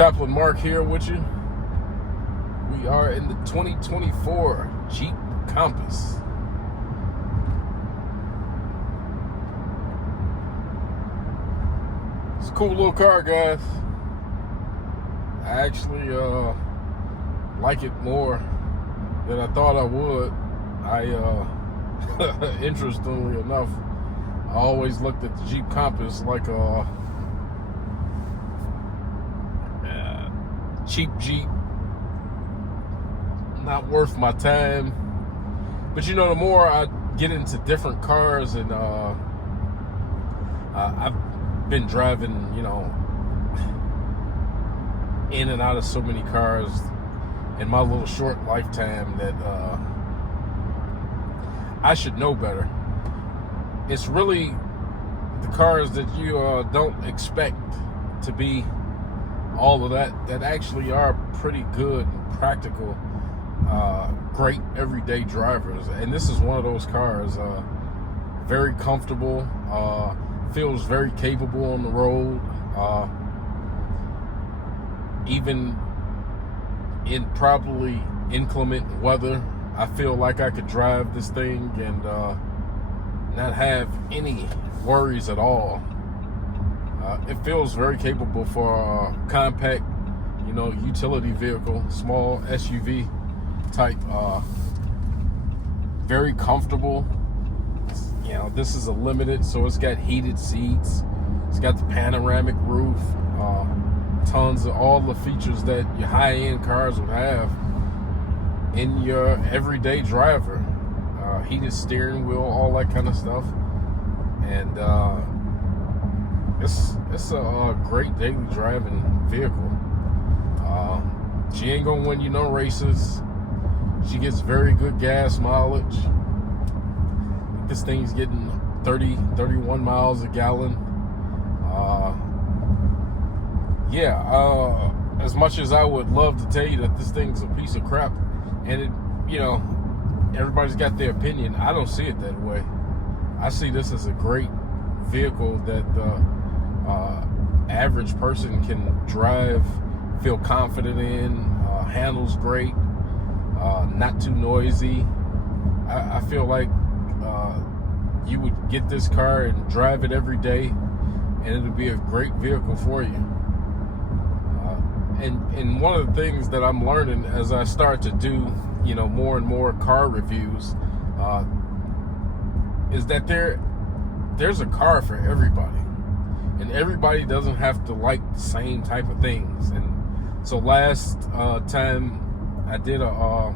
Chaplain Mark here with you. We are in the 2024 Jeep Compass. It's a cool little car, guys. I actually like it more than I thought I would. Interestingly enough, I always looked at the Jeep Compass like a cheap Jeep, not worth my time. But you know, the more I get into different cars, and I've been driving, you know, in and out of so many cars in my little short lifetime that I should know better. It's really the cars that you don't expect to be all of that actually are pretty good and practical, great everyday drivers. And this is one of those cars, very comfortable, feels very capable on the road, even in probably inclement weather. I feel like I could drive this thing and not have any worries at all. It feels very capable for a compact, you know, utility vehicle, small SUV type. Very comfortable. You know, this is a limited, so it's got heated seats. It's got the panoramic roof. Tons of all the features that your high-end cars would have in your everyday driver. Heated steering wheel, all that kind of stuff. And it's a great daily driving vehicle. She ain't gonna win you no races. She gets very good gas mileage. This thing's getting 31 miles a gallon. As much as I would love to tell you that this thing's a piece of crap, and it, you know, everybody's got their opinion, I don't see it that way. I see this as a great vehicle that the average person can drive, feel confident in, handles great, not too noisy. I feel like you would get this car and drive it every day, and it would be a great vehicle for you. And one of the things that I'm learning as I start to do, you know, more and more car reviews, is that there's a car for everybody, and everybody doesn't have to like the same type of things. And so last time I did a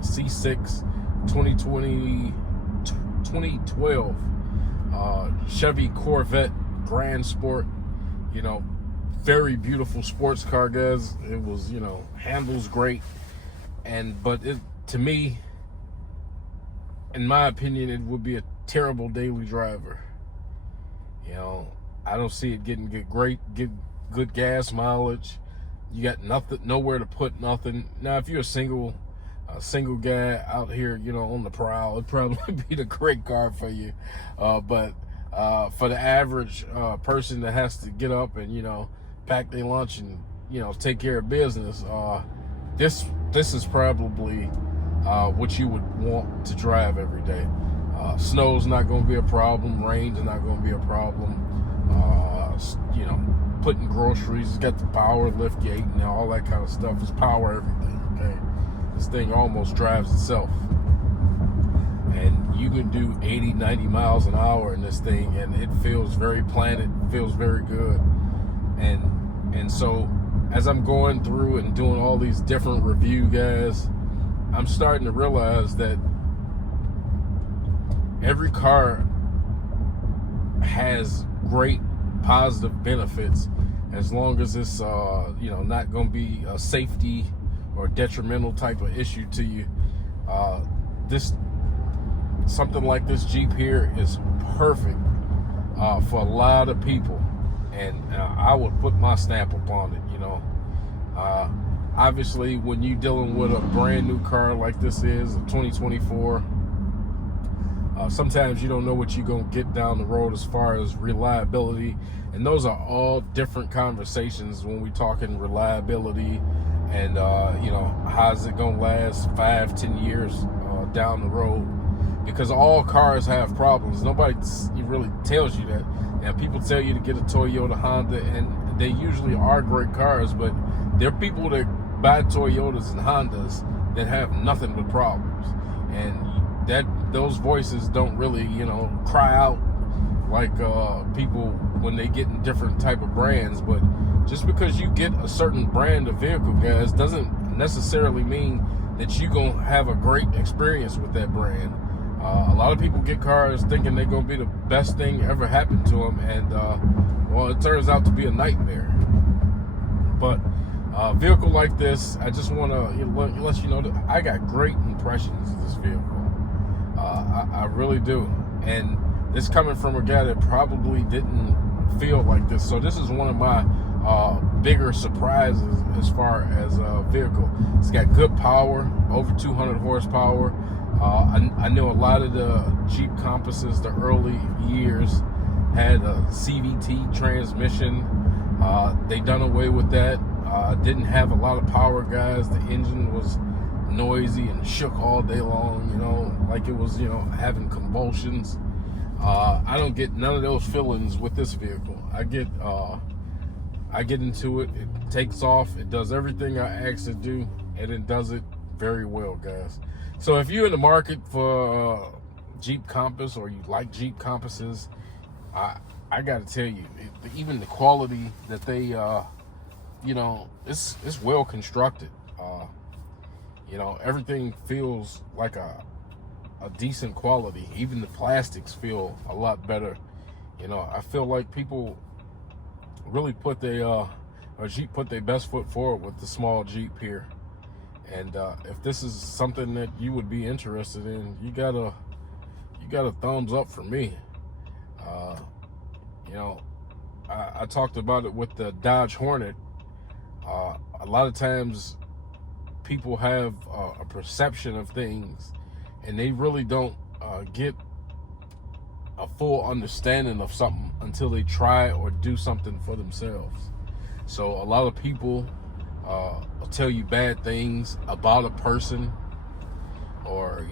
C6 2012 Chevy Corvette Grand Sport, you know, very beautiful sports car, guys. It was, you know, handles great, but it, to me, in my opinion, it would be a terrible daily driver. You know, I don't see it getting good gas mileage. You got nothing, nowhere to put nothing. Now, if you're a single guy out here, you know, on the prowl, it'd probably be the great car for you. But for the average person that has to get up and, you know, pack their lunch and, you know, take care of business, this is probably what you would want to drive every day. Snow's not going to be a problem. Rain's not going to be a problem. You know, putting groceries, it's got the power lift gate and all that kind of stuff. It's power everything, okay? This thing almost drives itself. And you can do 80, 90 miles an hour in this thing, and it feels very planted, feels very good. And so as I'm going through and doing all these different review, guys, I'm starting to realize that every car has great positive benefits as long as it's you know, not going to be a safety or detrimental type of issue to you. Something like this Jeep here is perfect for a lot of people, and I would put my stamp upon it, you know. Obviously, when you're dealing with a brand new car like this is, a 2024, Sometimes you don't know what you're going to get down the road as far as reliability. And those are all different conversations when we talking reliability and, how's it going to last 5-10 years down the road. Because all cars have problems. Nobody really tells you that. And people tell you to get a Toyota, Honda, and they usually are great cars, but there are people that buy Toyotas and Hondas that have nothing but problems. And those voices don't really, cry out like people when they get in different type of brands. But just because you get a certain brand of vehicle, guys, doesn't necessarily mean that you're going to have a great experience with that brand. A lot of people get cars thinking they're going to be the best thing ever happened to them, and it turns out to be a nightmare. But a vehicle like this, I just want to let you know that I got great impressions of this vehicle. I really do. And this coming from a guy that probably didn't feel like this. So this is one of my bigger surprises as far as a vehicle. It's got good power, over 200 horsepower. I know a lot of the Jeep Compasses, the early years, had a CVT transmission. They done away with that. Didn't have a lot of power, guys. The engine was noisy and shook all day long, like it was, having convulsions. I don't get none of those feelings with this vehicle. I get into it. It takes off. It does everything I ask it to do, and it does it very well, guys. So if you're in the market for Jeep Compass, or you like Jeep Compasses, I got to tell you, even the quality that they, it's well constructed. Everything feels like a decent quality. Even the plastics feel a lot better. I feel like people really put Jeep put their best foot forward with the small Jeep here. And if this is something that you would be interested in, you got a thumbs up for me. I talked about it with the Dodge Hornet. A lot of times people have a perception of things, and they really don't get a full understanding of something until they try or do something for themselves. So a lot of people will tell you bad things about a person, or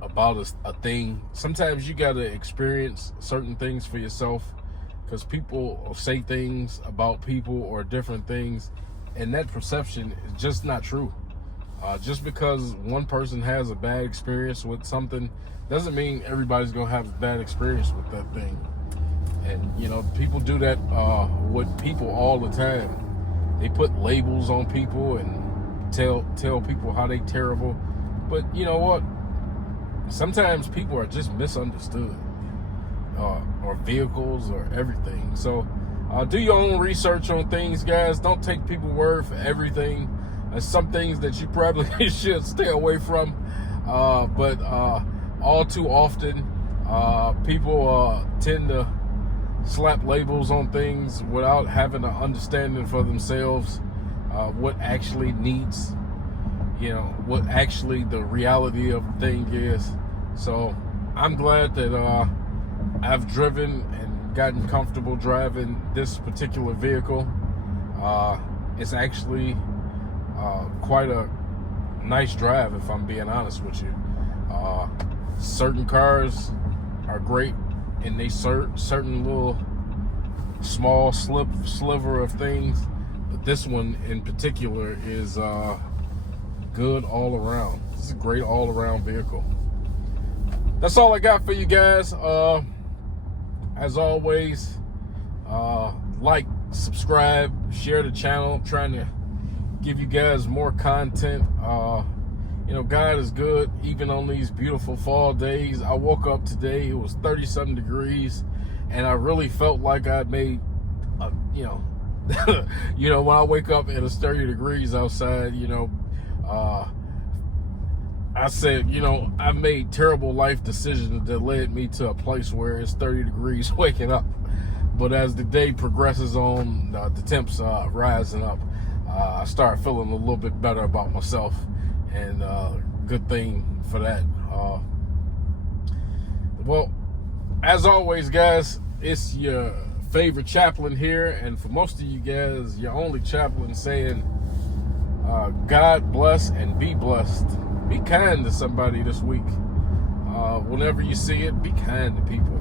about a thing. Sometimes you got to experience certain things for yourself, because people will say things about people or different things, and that perception is just not true. Just because one person has a bad experience with something doesn't mean everybody's gonna have a bad experience with that thing. And people do that with people all the time. They put labels on people and tell people how they terrible. But you know what? Sometimes people are just misunderstood, or vehicles, or everything. So do your own research on things, guys. Don't take people's word for everything. There's some things that you probably should stay away from. But all too often, people tend to slap labels on things without having an understanding for themselves what actually needs, what actually the reality of the thing is. So I'm glad that I've driven and gotten comfortable driving this particular vehicle. It's actually quite a nice drive, if I'm being honest with you. Certain cars are great, and they certain little small sliver of things, but this one in particular is good all around. This is a great all around vehicle. That's all I got for you guys. As always, like, subscribe, share the channel. I'm trying to give you guys more content. God is good, even on these beautiful fall days. I woke up today, it was 37 degrees, and I really felt like I'd made, when I wake up and it's 30 degrees outside, I said, I made terrible life decisions that led me to a place where it's 30 degrees waking up. But as the day progresses on, the temps rising up, I start feeling a little bit better about myself, and good thing for that. Well, as always, guys, it's your favorite chaplain here, and for most of you guys, your only chaplain, saying God bless and be blessed. Be kind to somebody this week. Whenever you see it, be kind to people.